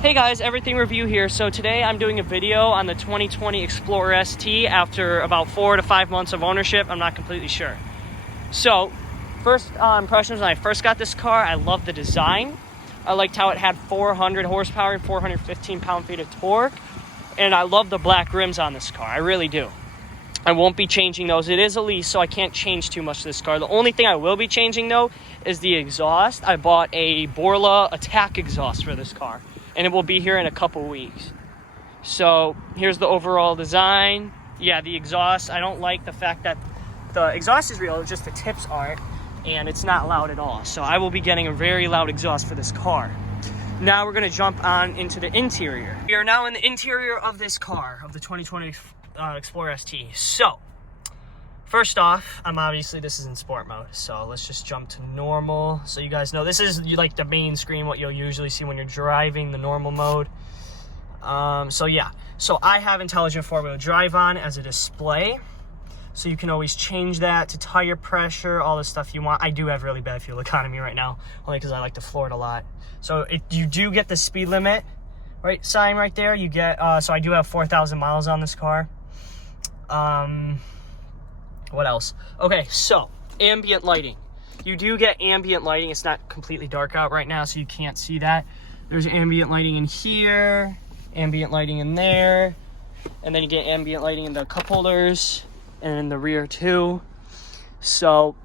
Hey guys, Everything Review here. So today I'm doing a video on the 2020 Explorer ST after about 4 to 5 months of ownership. I'm not completely sure. So, first impressions when I first got this car, I loved the design. I liked how it had 400 horsepower and 415 pound-feet of torque. And I love the black rims on this car. I really do. I won't be changing those. It is a lease, so I can't change too much to this car. The only thing I will be changing, though, is the exhaust. I bought a Borla Attack exhaust for this car, and it will be here in a couple weeks. So here's the overall design. Yeah, the exhaust, I don't like the fact that the exhaust is real, just the tips aren't, and it's not loud at all. So I will be getting a very loud exhaust for this car. Now we're gonna jump on into the interior. We are now in the interior of this car, of the 2020 Explorer ST. So, first off, this is in sport mode, so let's just jump to normal. So you guys know, this is like the main screen, what you'll usually see when you're driving, the normal mode. So yeah, so I have intelligent four-wheel drive on as a display. So you can always change that to tire pressure, all the stuff you want. I do have really bad fuel economy right now, only because I like to floor it a lot. So you do get the speed limit sign right there. You get, so I do have 4,000 miles on this car. What else? Okay, so ambient lighting. You do get ambient lighting. It's not completely dark out right now, so you can't see that. There's ambient lighting in here, ambient lighting in there, and then you get ambient lighting in the cup holders and in the rear too. So,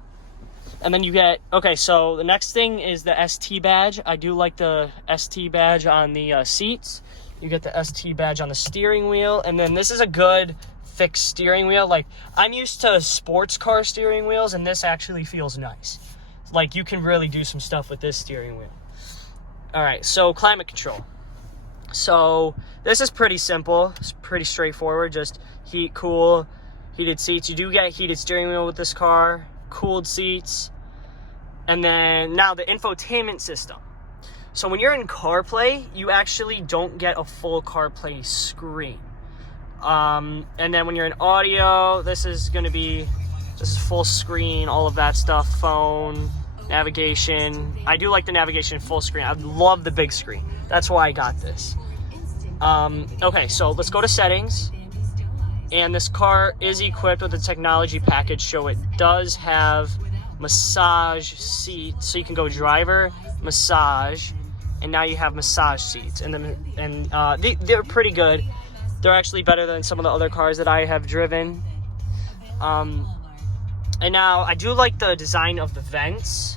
and then you get, okay, so the next thing is the ST badge. I do like the ST badge on the seats. You get the ST badge on the steering wheel, and then this is a good fixed steering wheel. Like, I'm used to sports car steering wheels, and this actually feels nice. Like, you can really do some stuff with this steering wheel. All right, so climate control. So this is pretty simple. It's pretty straightforward. Just heat, cool, heated seats. You do get heated steering wheel with this car, cooled seats, and then now the infotainment system. So when you're in CarPlay, you actually don't get a full CarPlay screen. And then when you're in audio, this is full screen, all of that stuff, phone, navigation. I do like the navigation full screen. I love the big screen. That's why I got this. Okay, so let's go to settings. And this car is equipped with a technology package, so it does have massage seats, so you can go driver, massage, and now you have massage seats. And they're pretty good. They're actually better than some of the other cars that I have driven. And now I do like the design of the vents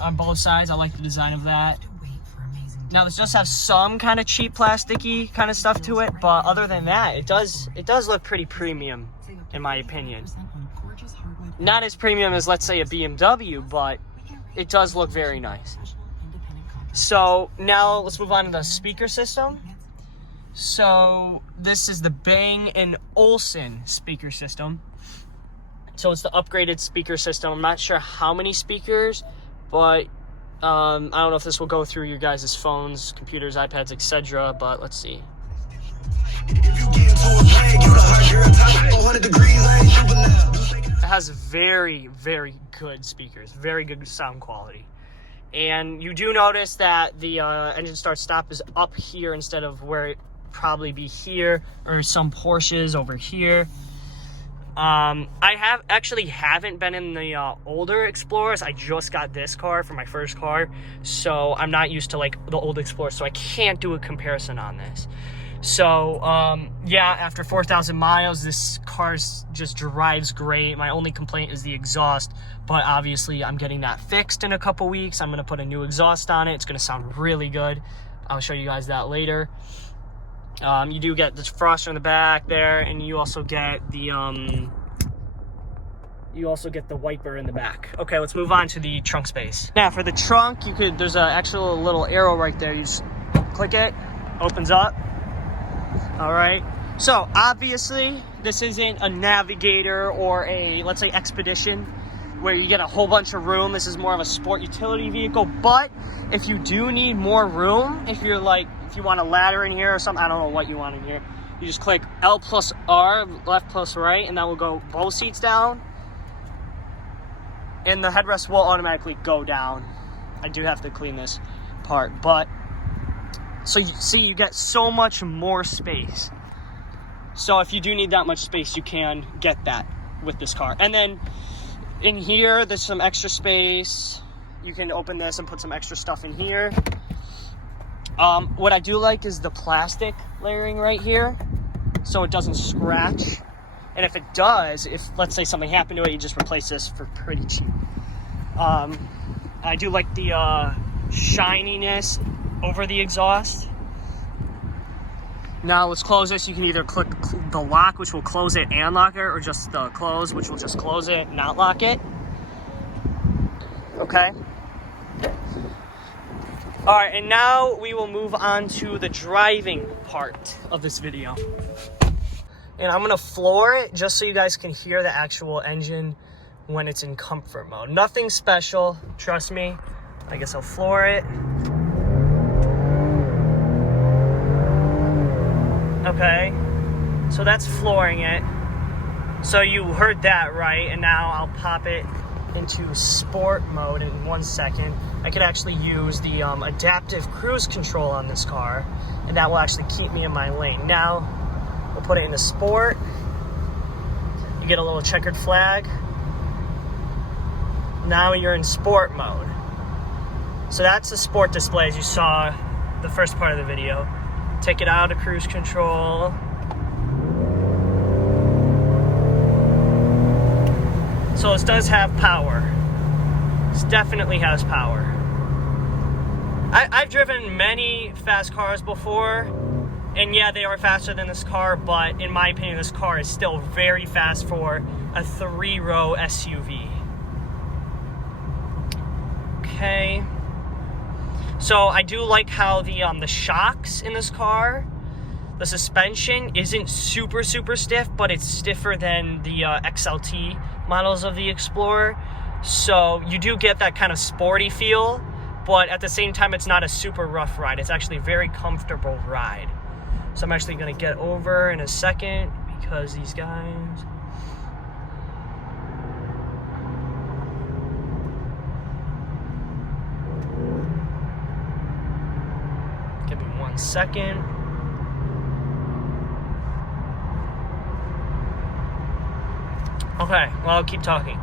on both sides. I like the design of that. Now this does have some kind of cheap plasticky kind of stuff to it, but other than that, it does look pretty premium in my opinion. Not as premium as, let's say, a BMW, but it does look very nice. So now let's move on to the speaker system. So this is the Bang & Olufsen speaker system. So it's the upgraded speaker system. I'm not sure how many speakers, but I don't know if this will go through your guys' phones, computers, iPads, etc. But let's see. It has very, very good speakers, very good sound quality. And you do notice that the engine start stop is up here instead of where it probably be here, or some Porsches over here. I haven't been in the older Explorers. I just got this car for my first car, so I'm not used to like the old Explorers, so I can't do a comparison on this. So yeah, after 4,000 miles, this car just drives great. My only complaint is the exhaust, but obviously I'm getting that fixed in a couple weeks. I'm gonna put a new exhaust on it. It's gonna sound really good. I'll show you guys that later. You do get the defroster in the back there, and you also get the wiper in the back. Okay, let's move on to the trunk space. Now for the trunk, there's an actual little arrow right there. You just click it, opens up. All right. So obviously this isn't a Navigator or a, let's say, Expedition, where you get a whole bunch of room. This is more of a sport utility vehicle. But if you do need more room, if you want a ladder in here or something, I don't know what you want in here, you just click L plus R, left plus right, and that will go both seats down. And the headrest will automatically go down. I do have to clean this part, but So you see, you get so much more space. So if you do need that much space, you can get that with this car. And then in here, there's some extra space. You can open this and put some extra stuff in here. What I do like is the plastic layering right here, so it doesn't scratch. And if it does, if let's say something happened to it, you just replace this for pretty cheap. I do like the shininess over the exhaust. Now let's close this. You can either click the lock, which will close it and lock it, or just the close, which will just close it, not lock it. Okay. All right, and now we will move on to the driving part of this video. And I'm gonna floor it just so you guys can hear the actual engine when it's in comfort mode. Nothing special, trust me. I guess I'll floor it. Okay, so that's flooring it. So you heard that right, and now I'll pop it into sport mode in 1 second. I could actually use the adaptive cruise control on this car, and that will actually keep me in my lane. Now, we'll put it into sport. You get a little checkered flag. Now you're in sport mode. So that's the sport display as you saw the first part of the video. Take it out of cruise control. So this does have power. This definitely has power. I've driven many fast cars before, and yeah, they are faster than this car, but in my opinion, this car is still very fast for a 3-row SUV. Okay. So I do like how the shocks in this car, the suspension isn't super stiff, but it's stiffer than the XLT models of the Explorer. So you do get that kind of sporty feel, but at the same time, it's not a super rough ride. It's actually a very comfortable ride. So I'm actually gonna get over in a second because these guys. Give me 1 second. Okay, well, I'll keep talking.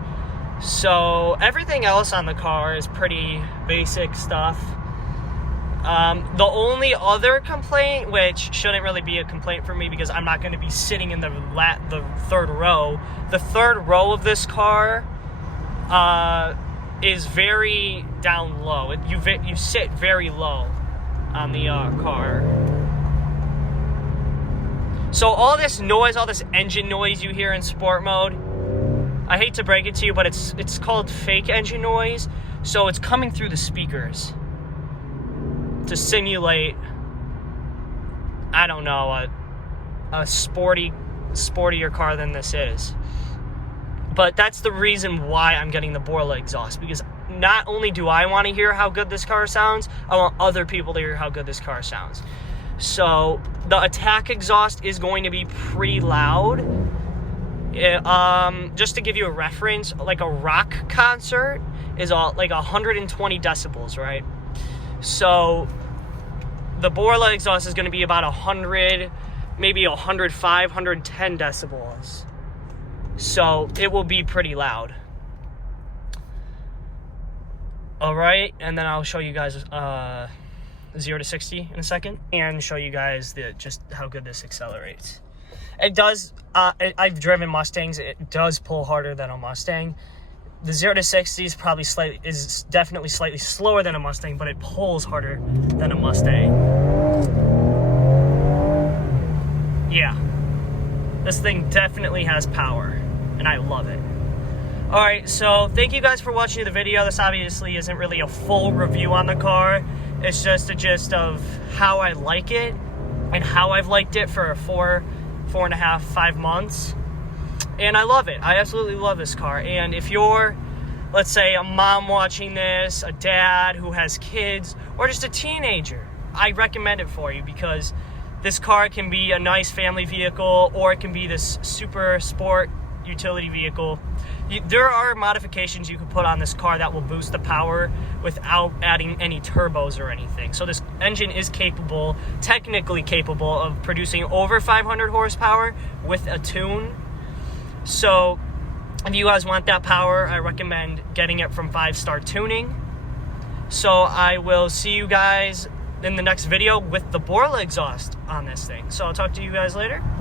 So everything else on the car is pretty basic stuff. The only other complaint, which shouldn't really be a complaint for me because I'm not going to be sitting in the third row. The third row of this car is very down low. You sit very low on the car. So all this noise, all this engine noise you hear in sport mode, I hate to break it to you, but it's called fake engine noise. So it's coming through the speakers to simulate, I don't know, a sportier car than this is. But that's the reason why I'm getting the Borla exhaust, because not only do I want to hear how good this car sounds, I want other people to hear how good this car sounds. So the Attack exhaust is going to be pretty loud. Just to give you a reference, like a rock concert is like 120 decibels, right? So the Borla exhaust is going to be about 100, maybe 105, 110 decibels. So it will be pretty loud. All right, and then I'll show you guys 0 to 60 in a second, and show you guys just how good this accelerates. It does. I've driven Mustangs. It does pull harder than a Mustang. The 0 to 60 is definitely slightly slower than a Mustang, but it pulls harder than a Mustang. Yeah, this thing definitely has power, and I love it. All right, so thank you guys for watching the video. This obviously isn't really a full review on the car. It's just a gist of how I like it and how I've liked it for 4.5, 5 months. And I love it. I absolutely love this car. And if you're, let's say, a mom watching this, a dad who has kids, or just a teenager, I recommend it for you because this car can be a nice family vehicle, or it can be this super sport utility vehicle. There are modifications you can put on this car that will boost the power without adding any turbos or anything. So this engine is capable, technically capable, of producing over 500 horsepower with a tune. So if you guys want that power, I recommend getting it from 5-Star Tuning. So I will see you guys in the next video with the Borla exhaust on this thing. So I'll talk to you guys later.